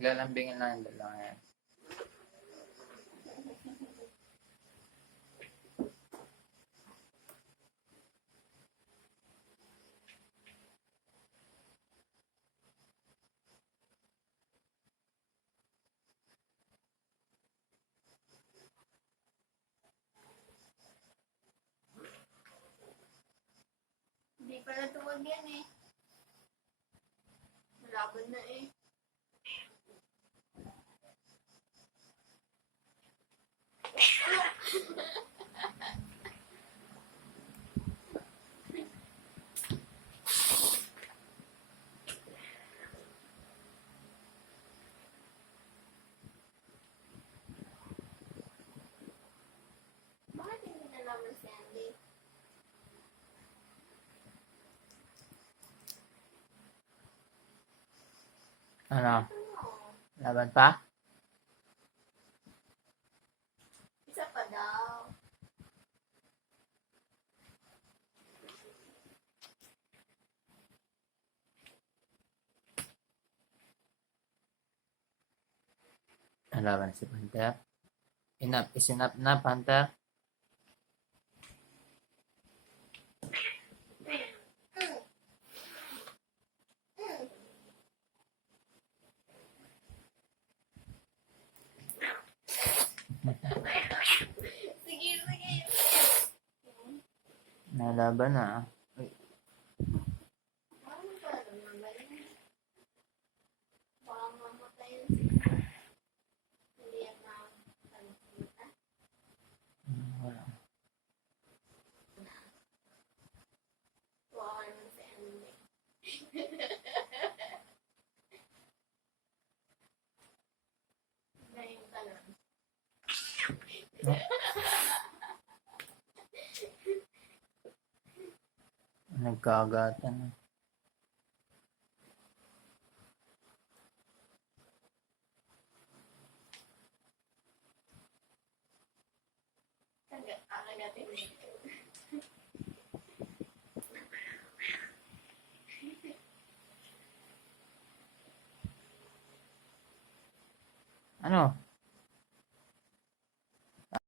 Naglalambingin lang yung dalawa yan. Hindi pala tuwag yan eh. Malabad na eh. Bakit hindi nalaman si Andy? Ano? Ano? Laban pa? Isa pa daw. Laban si Panther. Isinap na, Panther. Sige, sige. Nalaban na. Ano ba naman? Baka mamatay yun siguro. Hindi yan na mata. Wala. Baka naman si Andy. Ngayon ka lang. Nagkaagatan na. Kakagatin mo. Ano?